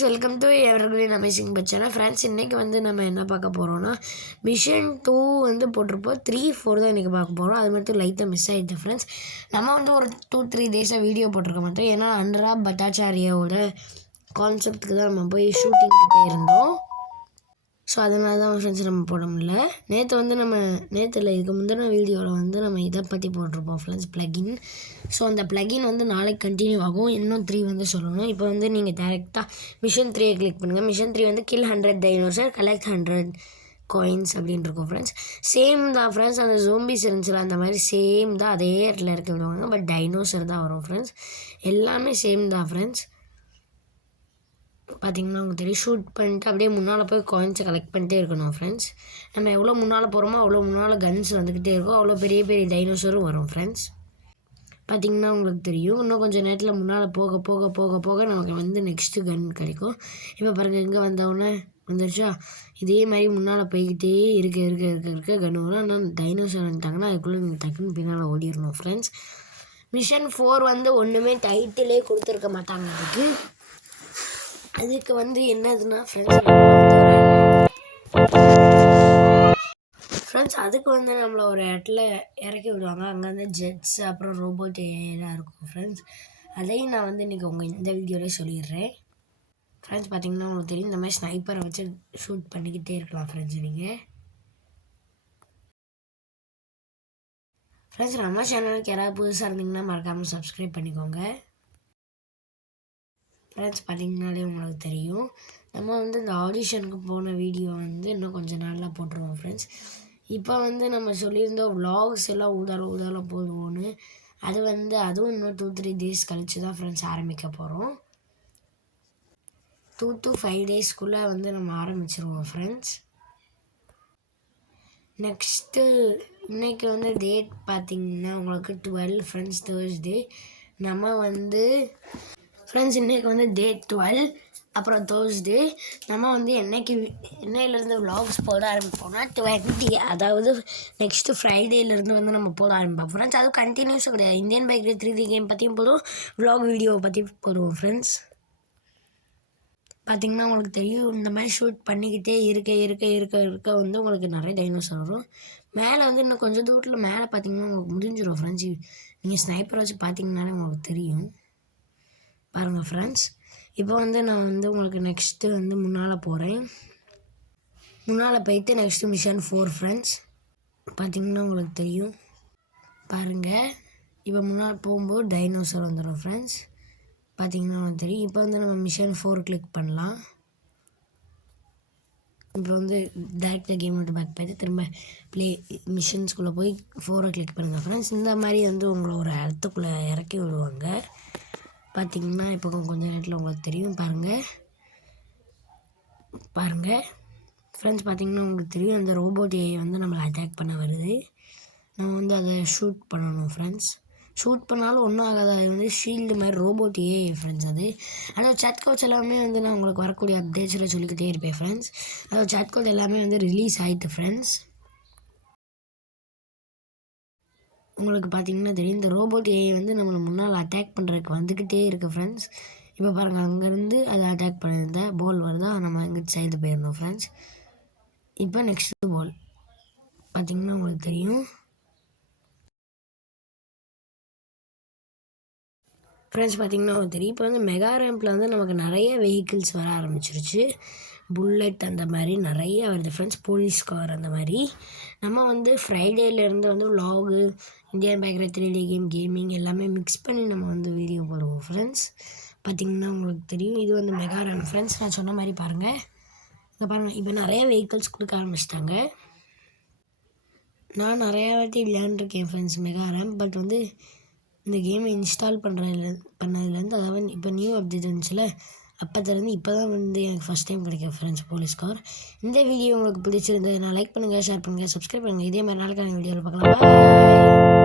guys, welcome to Evergreen Amazing Bud channel. Friends, இன்னைக்கு வந்து நம்ம என்ன பார்க்க போறோம்னா மிஷன் 2 வந்து போட்டுறப்போ 3-4 தான் இன்னைக்கு பார்க்க போறோம். அது மட்டும் லைட்டா மிஸ் ஆயிடுச்சு फ्रेंड्स. நம்ம வந்து ஒரு 2-3 டேஸா வீடியோ போட்டுருக்க மாட்டோம். ஏன்னா அனுரா பட்டாச்சாரியாவோட கான்செப்ட்க்கு தான் நம்ம போய் ஷூட்டிங்க்கு போயிருந்தோம். ஸோ அதனால தான் ஃப்ரெண்ட்ஸ் நம்ம போட முடியல. இதுக்கு முந்தின வீடியோவில் வந்து நம்ம இதை பற்றி போட்டிருப்போம் ஃப்ரெண்ட்ஸ், ப்ளகின். ஸோ அந்த ப்ளகின் வந்து நாளைக்கு கண்டினியூ ஆகும். இன்னும் 3 வந்து சொல்லணும். இப்போ வந்து நீங்கள் டேரெக்டாக மிஷன் 3 கிளிக் பண்ணுங்கள். மிஷன் 3 வந்து கில் 100 டைனோசர், கலெக்ட் 100 காயின்ஸ் அப்படின்னு இருக்கும் ஃப்ரெண்ட்ஸ். சேம் தான் ஃப்ரெண்ட்ஸ், அந்த ஜோம்பிஸ் இருந்துச்சுல அந்த மாதிரி சேம் தான், அதே இடத்துல இருக்க விடுவாங்க. பட் டைனோசர் தான் வரும் ஃப்ரெண்ட்ஸ். எல்லாமே சேம் தான் ஃப்ரெண்ட்ஸ். பார்த்திங்கன்னா உங்களுக்கு தெரியும், ஷூட் பண்ணிட்டு அப்படியே முன்னால் போய் காயின்ஸை கலெக்ட் பண்ணிட்டே இருக்கணும் ஃப்ரெண்ட்ஸ். நம்ம எவ்வளோ முன்னால் போகிறோமோ அவ்வளோ முன்னால் கன்ஸ் வந்துக்கிட்டே இருக்கும், அவ்வளோ பெரிய பெரிய டைனோசரும் வரும் ஃப்ரெண்ட்ஸ். பார்த்திங்கன்னா உங்களுக்கு தெரியும், இன்னும் கொஞ்சம் நேரத்தில் முன்னால் போக போக போக போக நமக்கு வந்து நெக்ஸ்ட்டு கன் கிடைக்கும். இப்போ பாருங்கள், இங்கே வந்தவுடனே வந்துருச்சா, இதே மாதிரி முன்னால் போய்கிட்டே இருக்க கன் வரும். ஆனால் டைனோசர் வந்துட்டாங்கன்னா அதுக்குள்ளே நீங்கள் டக்குன்னு பின்னால் ஓடிடணும் ஃப்ரெண்ட்ஸ். மிஷன் 4 வந்து ஒன்றுமே டைட்டிலே கொடுத்துருக்க மாட்டாங்க அதுக்கு வந்து என்னதுன்னா ஃப்ரெண்ட்ஸ் அதுக்கு வந்து நம்மளை ஒரு இடத்துல இறக்கி விடுவாங்க. அங்கே வந்து ஜெட்ஸ் அப்புறம் ரோபோட் எல்லாம் இருக்கும் ஃப்ரெண்ட்ஸ். அதையும் நான் வந்து இன்றைக்கி இந்த வீடியோவிலே சொல்லிடுறேன் ஃப்ரெண்ட்ஸ். பார்த்திங்கன்னா உங்களுக்கு தெரியும், இந்த மாதிரி ஸ்னைப்பரை வச்சு ஷூட் பண்ணிக்கிட்டே இருக்கலாம் ஃப்ரெண்ட்ஸ். நீங்கள் ஃப்ரெண்ட்ஸ் நம்ம சேனலுக்கு யாராவது புதுசாக இருந்தீங்கன்னா மறக்காமல் சப்ஸ்கிரைப் பண்ணிக்கோங்க ஃப்ரெண்ட்ஸ். பார்த்திங்கனாலே உங்களுக்கு தெரியும், நம்ம வந்து இந்த ஆடிஷனுக்கு போன வீடியோ வந்து இன்னும் கொஞ்சம் நாளில் போட்டுருவோம் ஃப்ரெண்ட்ஸ். இப்போ வந்து நம்ம சொல்லியிருந்தோம் விலாக்ஸ் எல்லாம் ஊதால போடுவோன்னு. அது வந்து அதுவும் இன்னும் 2-3 டேஸ் கழித்து தான் ஃப்ரெண்ட்ஸ் ஆரம்பிக்க போகிறோம். 2 to 5 டேஸ்க்குள்ளே வந்து நம்ம ஆரம்பிச்சிருவோம் ஃப்ரெண்ட்ஸ். நெக்ஸ்ட்டு இன்றைக்கி வந்து டேட் பார்த்திங்கன்னா உங்களுக்கு 12 ஃப்ரெண்ட்ஸ், தேர்ஸ்டே. நம்ம வந்து ஃப்ரெண்ட்ஸ் இன்றைக்கி வந்து டேட் 12, அப்புறம் தேர்ஸ்டே. நம்ம வந்து என்னையிலேருந்து விலாக்ஸ் போட ஆரம்பிப்போம்னா 20, அதாவது நெக்ஸ்ட்டு ஃப்ரைடேலேருந்து வந்து நம்ம போட ஆரம்பிப்போம் ஃப்ரெண்ட்ஸ். அதுவும் கண்டினியூஸாக கிடையாது. இந்தியன் பைக் 3D கேம் பற்றியும் போதும், விலாக் வீடியோவை பற்றி போடுவோம் ஃப்ரெண்ட்ஸ். பார்த்திங்கன்னா உங்களுக்கு தெரியும், இந்த மாதிரி ஷூட் பண்ணிக்கிட்டே இருக்க வந்து உங்களுக்கு நிறைய டைனோசர் வரும். மேலே வந்து இன்னும் கொஞ்சம் தூரத்தில் மேலே பார்த்திங்கன்னா உங்களுக்கு முடிஞ்சிடும் ஃப்ரெண்ட்ஸ். நீங்கள் ஸ்னைப்பரை வச்சு பார்த்திங்கனாலே உங்களுக்கு தெரியும். பாருங்கள் ஃப்ரெண்ட்ஸ், இப்போ வந்து நான் வந்து உங்களுக்கு நெக்ஸ்ட்டு வந்து முன்னால் போகிறேன். முன்னால் போயிட்டு நெக்ஸ்ட்டு மிஷன் 4 ஃப்ரெண்ட்ஸ். பார்த்திங்கன்னா உங்களுக்கு தெரியும், பாருங்கள் இப்போ முன்னால் போகும்போது டைனோசர் வந்துடும் ஃப்ரெண்ட்ஸ். பார்த்திங்கன்னா உங்களுக்கு தெரியும். இப்போ வந்து நம்ம மிஷன் 4 கிளிக் பண்ணலாம். இப்போ வந்து டேரெக்டாக கேம் விட்டு பேக் போய்ட்டு திரும்ப மிஷன்ஸ்குள்ளே போய் 4 கிளிக் பண்ணுங்கள் ஃப்ரெண்ட்ஸ். இந்த மாதிரி வந்து உங்களை ஒரு இடத்துக்குள்ளே இறக்கி விடுவாங்க. பார்த்திங்கன்னா இப்போ கொஞ்சம் நேரத்தில் உங்களுக்கு தெரியும். பாருங்கள் ஃப்ரெண்ட்ஸ், பார்த்திங்கன்னா உங்களுக்கு தெரியும், அந்த ரோபோட் ஏஐ வந்து நம்மளை அட்டாக் பண்ண வருது. நம்ம வந்து அதை ஷூட் பண்ணணும் ஃப்ரெண்ட்ஸ். ஷூட் பண்ணாலும் ஒன்றும் ஆகாது, அது வந்து ஷீல்டு மாதிரி ரோபோட் ஏஐ ஃப்ரெண்ட்ஸ். அதாவது சாட் கோட்ஸ் எல்லாமே வந்து நான் உங்களுக்கு வரக்கூடிய அப்டேட்ஸில் சொல்லிக்கிட்டே இருப்பேன் ஃப்ரெண்ட்ஸ். அதாவது சாட் கோட் எல்லாமே வந்து ரிலீஸ் ஆகிட்டு ஃப்ரெண்ட்ஸ். உங்களுக்கு பார்த்திங்கன்னா தெரியும், இந்த ரோபோட் ஏஐ வந்து நம்மளை முன்னால் அட்டாக் பண்ணுறதுக்கு வந்துக்கிட்டே இருக்குது ஃப்ரெண்ட்ஸ். இப்போ பாருங்கள், அங்கேருந்து அதை அட்டாக் பண்ணியிருந்த பால் வருதா, நம்ம இங்கிட்டு சைடு போயிருந்தோம் ஃப்ரெண்ட்ஸ். இப்போ நெக்ஸ்ட்டு பால் பார்த்திங்கன்னா உங்களுக்கு தெரியும் ஃப்ரெண்ட்ஸ். பார்த்திங்கன்னா உங்களுக்கு தெரியும், இப்போ வந்து மெகா ரேம்பில் வந்து நமக்கு நிறைய வெஹிக்கிள்ஸ் வர ஆரம்பிச்சிருச்சு. புல்லட் அந்த மாதிரி நிறைய வருது ஃப்ரெண்ட்ஸ், போலீஸ் கார் அந்த மாதிரி. நம்ம வந்து ஃப்ரைடேலேருந்து வந்து vlog, Indian bike 3D gaming எல்லாமே மிக்ஸ் பண்ணி நம்ம வந்து வீடியோ போடுவோம் ஃப்ரெண்ட்ஸ். பார்த்திங்கன்னா உங்களுக்கு தெரியும், இது வந்து மெகா ரேம்ப் ஃப்ரெண்ட்ஸ். நான் சொன்ன மாதிரி பாருங்கள், இங்கே பாருங்கள், இப்போ நிறைய வெஹிக்கிள்ஸ் கொடுக்க ஆரம்பிச்சிட்டாங்க. நான் நிறையா வாட்டி விளையாண்டுருக்கேன் ஃப்ரெண்ட்ஸ் மெகா ரேம்ப். பட் வந்து இந்த கேமை இன்ஸ்டால் பண்ணதுலேருந்து, அதாவது இப்போ நியூ அப்டேட் வந்துச்சுல, அப்போத்துலேருந்து இப்போ தான் வந்து எனக்கு ஃபஸ்ட் டைம் கிடைக்கும் ஃப்ரெண்ட்ஸ் போலீஸ் கார். இந்த வீடியோ உங்களுக்கு பிடிச்சிருந்தது நான் லைக் பண்ணுங்கள், ஷேர் பண்ணுங்கள், சப்ஸ்கிரைப் பண்ணுங்கள். இதே மாதிரி நாளைக்கான வீடியோவில் பார்க்கலாம். பாய்.